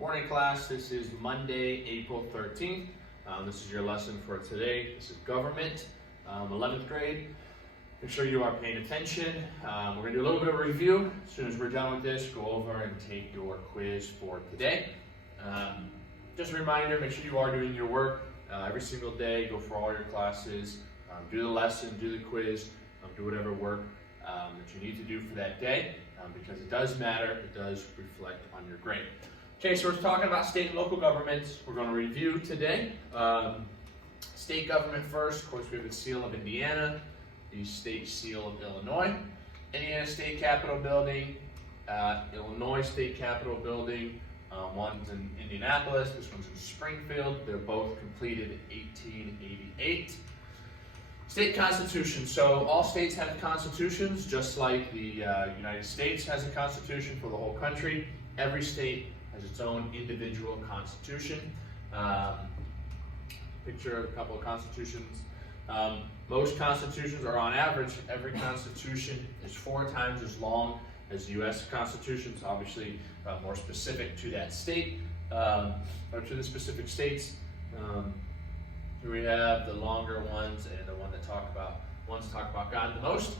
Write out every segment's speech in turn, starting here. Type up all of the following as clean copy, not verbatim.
Morning class, this is Monday, April 13th. This is your lesson for today. This is government, 11th grade. Make sure you are paying attention. We're going to do a little bit of a review. As soon as we're done with this, go over and take your quiz for today. Just a reminder, make sure you are doing your work every single day. Go for all your classes, do the lesson, do the quiz, do whatever work that you need to do for that day, because it does matter. It does reflect on your grade. Okay, so we're talking about state and local governments. We're going to review today. State government first. Of course, we have the seal of Indiana, the state seal of Illinois, Indiana State Capitol Building, Illinois State Capitol Building. One's in Indianapolis, this one's in Springfield. They're both completed in 1888. State constitution. So all states have constitutions, just like the United States has a constitution for the whole country. Every state has its own individual constitution. Picture of a couple of constitutions. Most constitutions are, on average, every constitution is 4 times as long as the U.S. Constitution. It's obviously more specific to that state, or to the specific states. Here we have the longer ones and the ones that talk about God the most.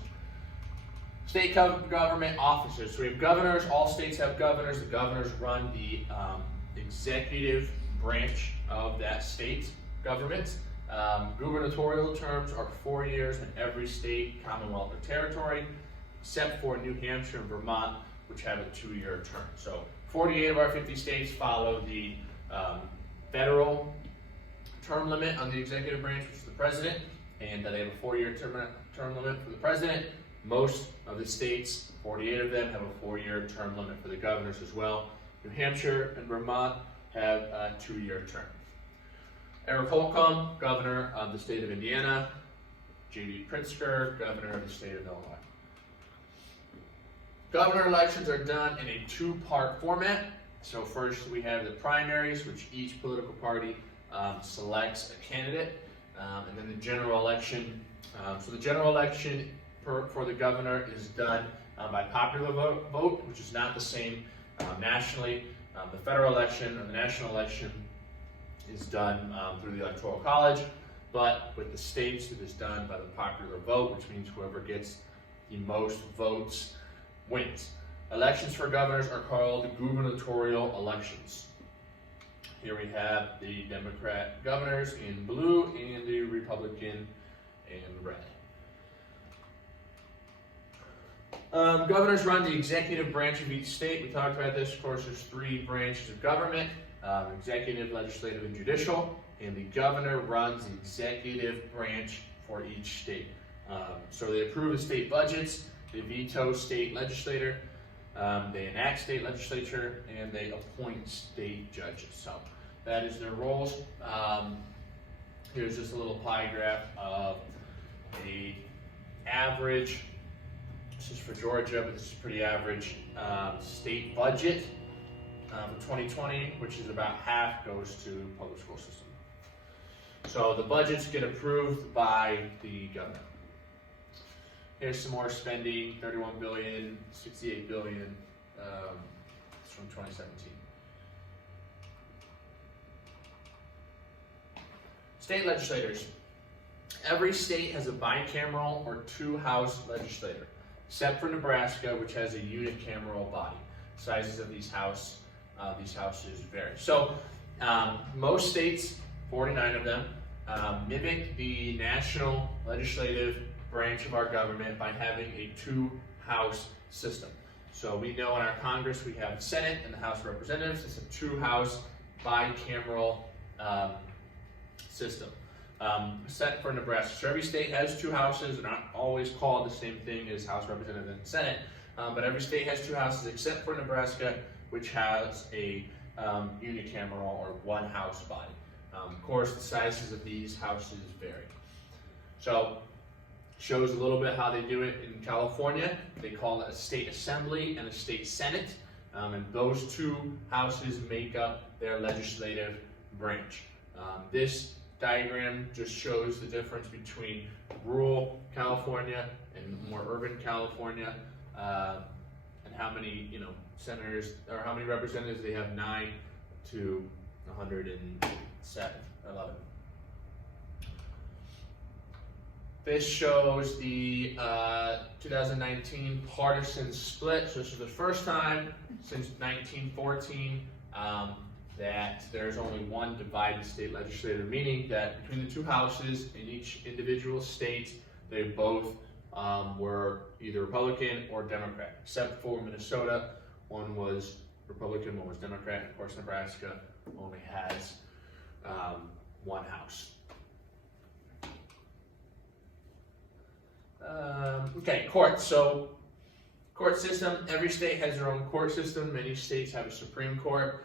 State government officers. So we have governors. All states have governors. The governors run the executive branch of that state government. Gubernatorial terms are 4 years in every state, commonwealth, or territory, except for New Hampshire and Vermont, which have a 2-year term. So 48 of our 50 states follow the federal term limit on the executive branch, which is the president, and they have a 4-year term limit for the president. Most of the states, 48 of them, have a 4-year term limit for the governors as well. New Hampshire and Vermont have a 2-year term. Eric Holcomb, governor of the state of Indiana. J.B. Pritzker, governor of the state of Illinois. Governor elections are done in a 2-part format. So first we have the primaries, which each political party selects a candidate, and then the general election. So the general election for the governor is done by popular vote, which is not the same nationally. The federal election or the national election is done through the Electoral College, but with the states, it is done by the popular vote, which means whoever gets the most votes wins. Elections for governors are called gubernatorial elections. Here we have the Democrat governors in blue and the Republican in red. Governors run the executive branch of each state. We talked about this. Of course, there's 3 branches of government: executive, legislative, and judicial. And the governor runs the executive branch for each state. So they approve the state budgets, they veto state legislature, they enact state legislature, and they appoint state judges. So that is their roles. Here's just a little pie graph of the average. This is for Georgia, but this is pretty average state budget for 2020, which is about half goes to public school system. So the budgets get approved by the governor. Here's some more spending: 31 billion, 68 billion. It's from 2017. State legislators. Every state has a bicameral or 2-house legislator, except for Nebraska, which has a unicameral body. Sizes of these houses vary. So most states, 49 of them, mimic the national legislative branch of our government by having a 2-house system. So we know in our Congress we have the Senate and the House of Representatives. It's a 2-house bicameral system. Set for Nebraska. So every state has 2 houses. They're not always called the same thing as House of Representatives and Senate, but every state has 2 houses except for Nebraska, which has a unicameral or 1-house body. Of course, the sizes of these houses vary. So shows a little bit how they do it in California. They call it a state assembly and a state senate, and those 2 houses make up their legislative branch. This diagram just shows the difference between rural California and more urban California, and how many senators or how many representatives they have. 9 to 111. This shows the 2019 partisan split. So this is the first time since 1914 that there's only one divided state legislature, meaning that between the two houses in each individual state, they both were either Republican or Democrat, except for Minnesota. One was Republican, one was Democrat. Of course, Nebraska only has one house. Okay, courts. So, court system. Every state has their own court system. Many states have a Supreme Court.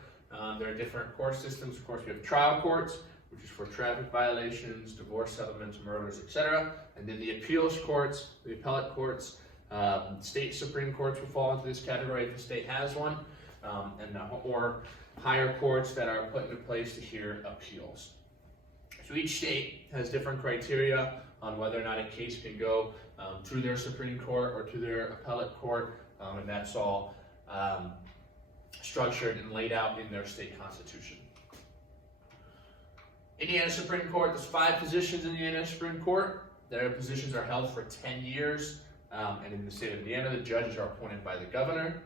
There are different court systems. Of course, we have trial courts, which is for traffic violations, divorce settlements, murders, etc. And then the appeals courts, the appellate courts, state Supreme Courts will fall into this category if the state has one, or higher courts that are put into place to hear appeals. So each state has different criteria on whether or not a case can go to their Supreme Court or to their appellate court, and that's all structured and laid out in their state constitution. Indiana Supreme Court, there's 5 positions in the Indiana Supreme Court. Their positions are held for 10 years, and in the state of Indiana, the judges are appointed by the governor.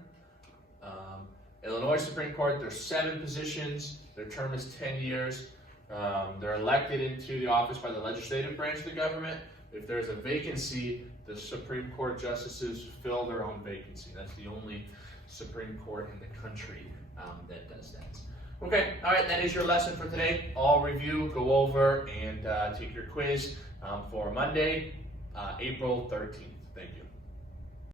Illinois Supreme Court, there's 7 positions. Their term is 10 years. They're elected into the office by the legislative branch of the government. If there's a vacancy, the Supreme Court justices fill their own vacancy. That's the only Supreme Court in the country that does that. Okay, all right, that is your lesson for today. I'll review, go over, and take your quiz for Monday, April 13th.